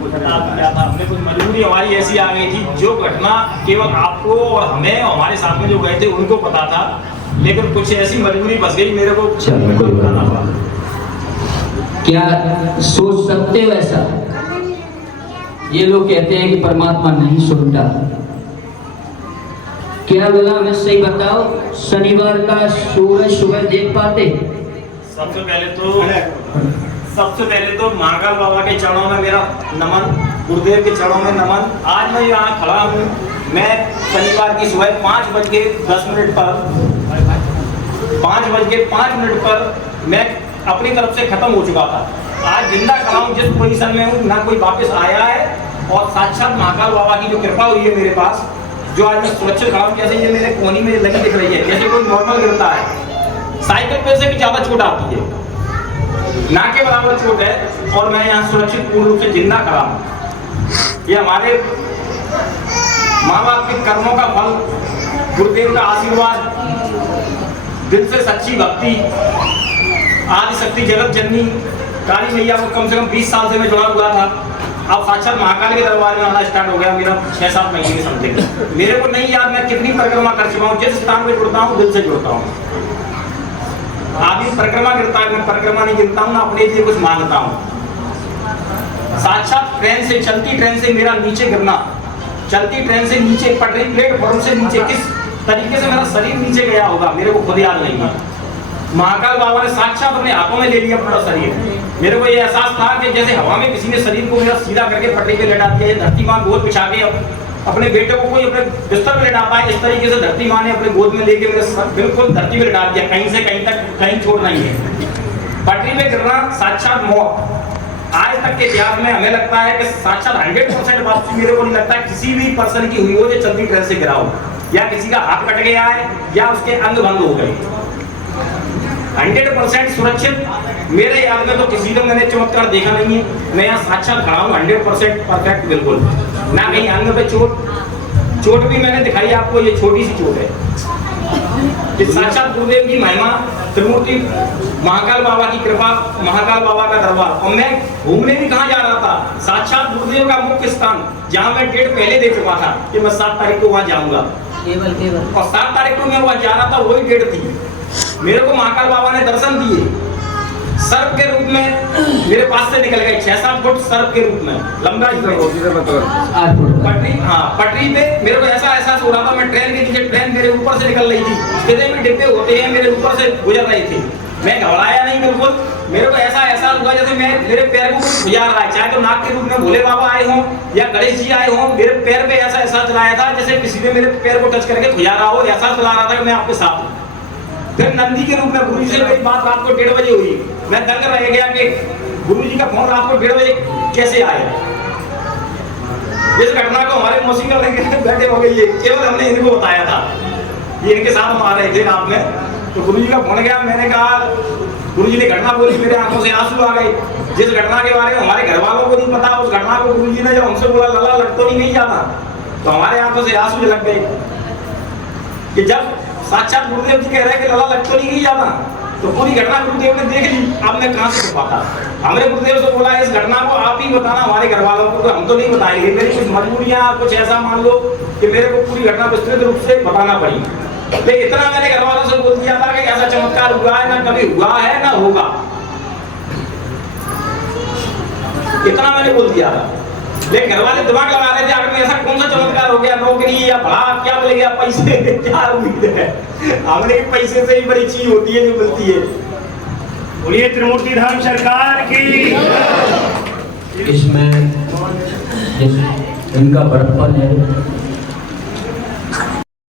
बता दिया था हमने, कुछ मजबूरी हमारी ऐसी आ गई थी। जो घटना केवल आपको और हमें और हमारे साथ में जो गए थे उनको पता था, लेकिन कुछ ऐसी मजबूरी फंस गई मेरे को बताना पड़ा। क्या सोच सकते हो ऐसा? ये लोग कहते हैं कि परमात्मा नहीं सुनता। क्या बोला हमें सही बताओ, शनिवार का सूरज सुबह देख पाते? सबसे पहले तो महाकाल बाबा के चरणों में मेरा नमन, गुरुदेव के चरणों में नमन। आज मैं यहाँ खड़ा हूँ, मैं शनिवार की सुबह 5:10 पर मैं अपनी तरफ से खत्म हो चुका था। आज जिंदा खड़ा हूँ, जिस पोजीशन में हूँ, ना कोई वापस आया है। और साक्षात महाकाल बाबा की जो कृपा हुई है मेरे पास, जो आज मैं सुरक्षित खड़ा हूँ। जैसे ये मेरे कोहनी में लगी दिख रही है, जैसे कोई नॉर्मल गिरता है, साइकिल पे से भी ज्यादा चोट आती है, ना के बराबर चोट है। और मैं यहाँ सुरक्षित पूर्ण रूप से जिंदा खड़ा हूँ। ये हमारे माँ बाप के कर्मों का फल, गुरुदेव का आशीर्वाद, दिल से सच्ची भक्ति, आदि शक्ति जगत जननी काली मैया को कम से कम 20 साल से मैं जुड़ा हुआ था। अब साक्षात महाकाल के दरबार में आना स्टार्ट हो गया मेरा 6-7 महीने के समथिंग। मेरे को नहीं याद मैं कितनी परिक्रमा कर चुका हूँ। जिस स्थान पे जुड़ता हूँ दिल से जुड़ता हूँ। आदमी परिक्रमा गिरता है, मैं परिक्रमा नहीं गिरता हूँ, ना अपने लिए कुछ मांगता हूँ। साक्षात ट्रेन से, चलती ट्रेन से मेरा नीचे गिरना, चलती ट्रेन से नीचे, पटरी प्लेटफॉर्म से नीचे, किस तरीके से मेरा शरीर नीचे गया होगा मेरे को खुद याद नहीं है। महाकाल बाबा ने साक्षात अपने हाथों में ले लिया पूरा शरीर। मेरे को ये एहसास था कि जैसे हवा में किसी ने शरीर को मेरा सीधा करके पटरी पे लेटा दिया। ये धरती माँ गोद बिछा के अपने बेटे को कोई अपने बिस्तर पे लेटा पाए, इस तरीके से धरती माँ ने अपने गोद में लेके मेरे बिल्कुल धरती पे लेटा दिया। कहीं से कहीं तक कहीं छोड़ नहीं है। पटरी पे गिरना साक्षात मौत। आज तक के इतिहास में हमें लगता है कि साक्षात 100% वापसी मेरे को नहीं लगता किसी भी पर्सन की हुई हो जो चलती ट्रेन से गिरा हो, या किसी का हाथ कट गया है, या उसके अंग भंग हो गए। 100% सुरक्षित। मेरे याद में तो किसी का मैंने चमत्कार देखा नहीं है। मैं यहाँ साक्षात खड़ा हूँ 100% परफेक्ट, बिल्कुल ना कहीं अंग पे चोट भी मैंने दिखाई आपको। ये छोटी सी चोट है। ये साक्षात गुरुदेव की महिमा, त्रिमूर्ति महाकाल बाबा की कृपा, महाकाल बाबा का दरबार। और मैं घूमने भी कहाँ जा रहा था, साक्षात गुरुदेव का मुख्य स्थान, जहाँ मैं डेट पहले दे चुका था कि मैं 7 तारीख को वहाँ जाऊंगा। और 7 तारीख को मैं वहाँ जा रहा था, वही डेट थी। मेरे को महाकाल बाबा ने दर्शन दिए, सर्प के रूप में मेरे पास से निकल गए। 6-7 फुट सर्प के रूप में लंबा पटरी। हाँ, पटरी पे मेरे को ऐसा एहसास हो रहा था मैं ट्रेन के नीचे, ट्रेन मेरे ऊपर से निकल रही थी। कितने भी डिब्बे होते हैं मेरे ऊपर से गुजर रहे थे। मैं घबराया नहीं बिल्कुल। मेरे को ऐसा एहसास हुआ जैसे मेरे पैर को कुछ गुजार रहा है, चाहे तो नाग के रूप में भोले बाबा आए हों या गणेश जी आए हों। मेरे पैर पे ऐसा एहसास चलाया था जैसे किसी ने मेरे पैर को टच करके गुजारा हो। ऐसा चला रहा था कि मैं आपके साथ हूँ। फिर नंदी के रूप में गुरु जी से मेरी बात रात को 1:30 बजे हुई। मैं दंग रह गया कि गुरु जी का फोन रात को 1:30 बजे कैसे आया। इस घटना को हमारे मौसी का बैठे हो गए, ये केवल हमने इनको बताया था, ये इनके साथ हम आ रहे थे रात में। तो गुरु जी का फोन गया, मैंने कहा, गुरु जी ने घटना बोली, मेरे आंखों से आंसू आ गए। जिस घटना के बारे में हमारे घर वालों को नहीं पता, उस घटना को गुरु जी ने जब हमसे बोला लला लग तो नहीं जाना, तो हमारे आंखों से आंसू लग गए कि जब साक्षात गुरुदेव जी कह रहे हैं कि लला लग तो नहीं जाना, तो पूरी घटना गुरुदेव ने देख ली। अब मैं कहां से छुपाता। हमने गुरुदेव से बोला इस घटना को आप ही बताना हमारे घर वालों को, हम तो नहीं बताएंगे। मेरी कुछ मजबूरियां, कुछ ऐसा मान लो कि मेरे को पूरी घटना विस्तृत रूप से बताना पड़ी। लेकिन इतना मैंने घर वालों से बोल दिया था कि ऐसा चमत्कार हुआ है, ना कभी हुआ है ना होगा, इतना मैंने बोल दिया था। लेकिन घर वाले दिमाग लगा रहे थे आगे में ऐसा कौन सा चमत्कार हो गया, नौकरी या भला क्या मिलेगा, पैसे क्या उम्मीद है। हमने पैसे से ही बड़ी चीज होती है जो मिलती है। बोलिए त्रिमूर्ति धाम सरकार की। इसमें इनका बड़प्पन है,